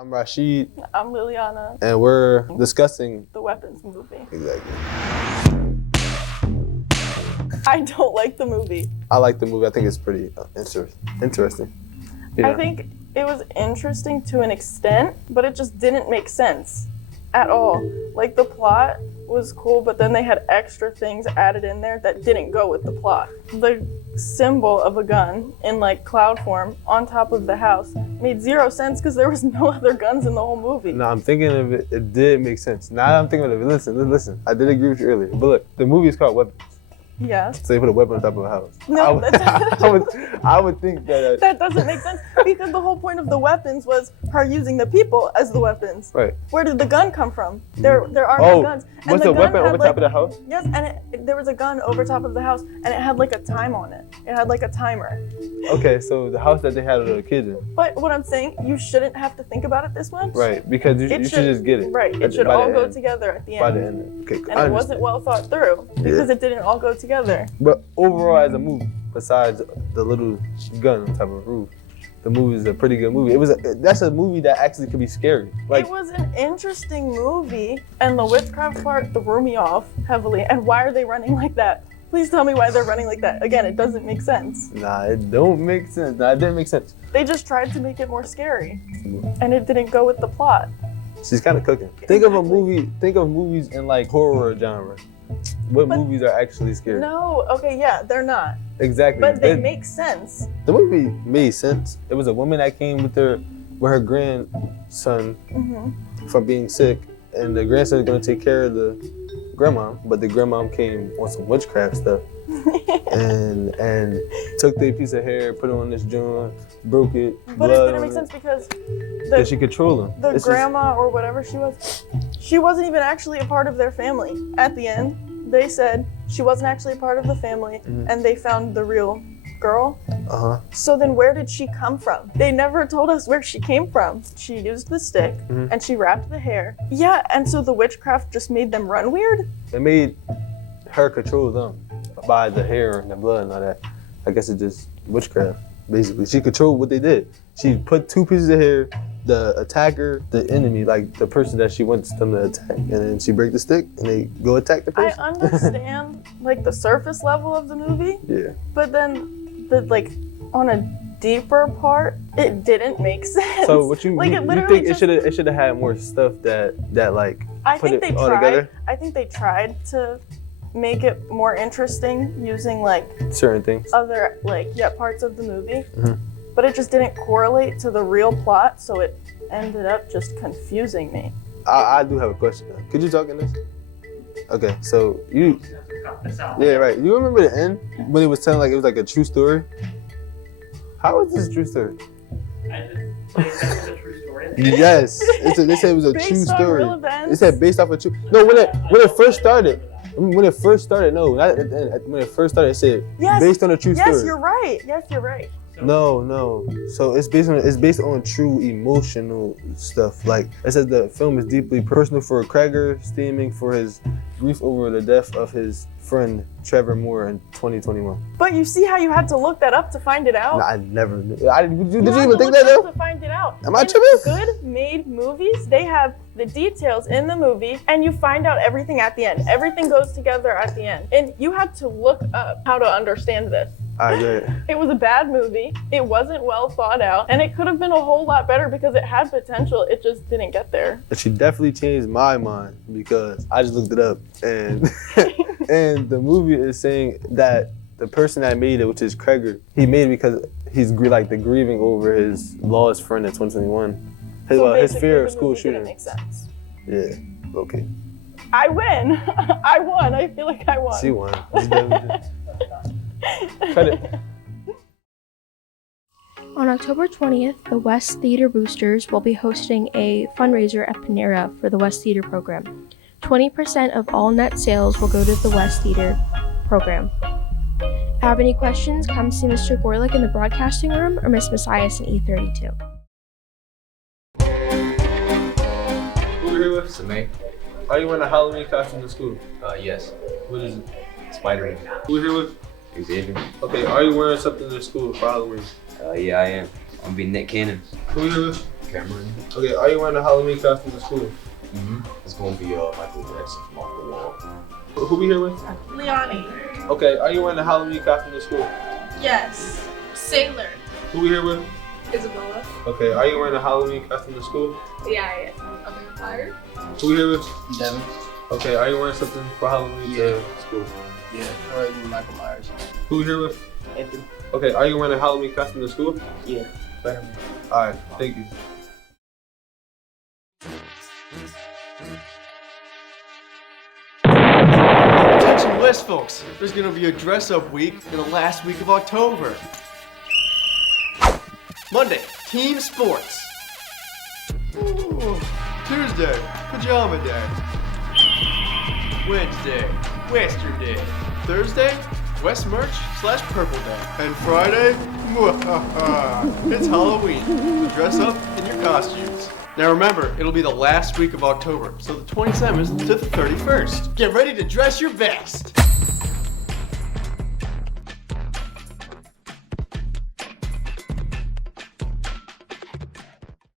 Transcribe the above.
I'm Rashid. I'm Liliana. And we're discussing the Weapons movie. Exactly. I don't like the movie. I like the movie. I think it's pretty interesting. You know? I think it was interesting to an extent, but it just didn't make sense at all. Like, the plot was cool, but then they had extra things added in there that didn't go with the plot. The symbol of a gun in like cloud form on top of the house made zero sense because there was no other guns in the whole movie. No, I'm thinking of it. It did make sense. Now I'm thinking of it. Listen. I did agree with you earlier. But look, the movie is called Weapons. Yeah. So they put a weapon on top of a house. No, I would think that... That doesn't make sense because the whole point of the weapons was her using the people as the weapons. Right. Where did the gun come from? There are no guns. And was the weapon over top of the house? Yes, and there was a gun over top of the house, and it had like a time on it. It had like a timer. Okay, so the house that they had with the kids in. But what I'm saying, you shouldn't have to think about it this much. Right, because you should just get it. Right, it should all go together at the end. By the end, okay. And it wasn't well thought through because it didn't all go together. But overall, as a movie, besides the little gun on top of the roof, the movie is a pretty good movie. That's a movie that actually could be scary. Like, it was an interesting movie, and the witchcraft part threw me off heavily. And why are they running like that? Please tell me why they're running like that. Again, it doesn't make sense. Nah, it don't make sense. Nah, it didn't make sense. They just tried to make it more scary, and it didn't go with the plot. She's kind of cooking. Think of a movie. Think of movies in like horror genre. What movies are actually scary? No, okay, yeah, they're not. Exactly. But they make sense. The movie made sense. It was a woman that came with her grandson from being sick, and the grandson is gonna take care of the grandma, but the grandma came on some witchcraft stuff and took their piece of hair, put it on this joint, broke it. But it didn't make sense because she controlled him. The grandma or whatever she wasn't even actually a part of their family. At the end, they said she wasn't actually a part of the family, and they found the real girl. So then where did she come from? They never told us where she came from. She used the stick and she wrapped the hair. Yeah, and so the witchcraft just made them run weird? It made her control them by the hair and the blood and all that. I guess it's just witchcraft, basically. She controlled what they did. She put two pieces of hair, the attacker, the enemy, like the person that she wants them to attack, and then she break the stick and they go attack the person. I understand like the surface level of the movie. Yeah. But then on a deeper part, it didn't make sense. So what you like, you think it should have had more stuff that like put it all together? I think they tried to make it more interesting using like certain things, other parts of the movie, but it just didn't correlate to the real plot, so it ended up just confusing me. I do have a question though. Could you talk in this? Okay, so yeah, right. You remember the end when it was telling like it was like a true story? How is this a true story? Yes, they said it was a true story. They said based off a true. No, when it first started. When it first started, it said based on a true story. Yes, you're right. Yes, you're right. No. So it's based on true emotional stuff. Like it says the film is deeply personal for Kreger, stemming for his grief over the death of his friend Trevor Moore in 2021. But you see how you had to look that up to find it out? Nah, I never knew. Did you even think that though? To find it out. Am I tripping? Good made movies, they have the details in the movie, and you find out everything at the end. Everything goes together at the end, and you had to look up how to understand this. I get it. It was a bad movie. It wasn't well thought out, and it could have been a whole lot better because it had potential. It just didn't get there. She definitely changed my mind because I just looked it up, and and the movie is saying that the person that made it, which is Kreger, he made it because he's like the grieving over his lost friend in 2021. His fear of school shooting. Didn't make sense. Yeah. Okay. I win. I won. I feel like I won. She won. Cut it. On October 20th, the West Theater Boosters will be hosting a fundraiser at Panera for the West Theater program. 20% of all net sales will go to the West Theater program. Have any questions? Come see Mr. Gorelick in the broadcasting room or Miss Messias in E32. Who are you here with? Samay? Are you wearing a Halloween costume to school? Yes. What is it? Spider-Man. Who are you here with? Xavier? Okay, are you wearing something to school for Halloween? Yeah, I am. I'm gonna be Nick Cannon. Who are you here with? Cameron. Okay, are you wearing a Halloween costume to school? It's gonna be Michael Jackson from Off the Wall. Who we here with? Leonie. Okay, are you wearing a Halloween costume to school? Yes. Sailor. Who we here with? Isabella. Okay, are you wearing a Halloween costume to school? Yeah, a vampire. Who we here with? Devin. Okay, are you wearing something for Halloween to school? Yeah. Or Michael Myers. Who we here with? Anthony. Okay, are you wearing a Halloween costume to school? Yeah. Spider-Man. Alright, thank you. Attention West folks, there's gonna be a dress-up week in the last week of October. Monday, team sports. Ooh. Tuesday, pajama day. Wednesday, Western day. Thursday, West merch / purple day. And Friday, it's Halloween. So dress up in your costumes. Now remember, it'll be the last week of October, so the 27th to the 31st. Get ready to dress your best.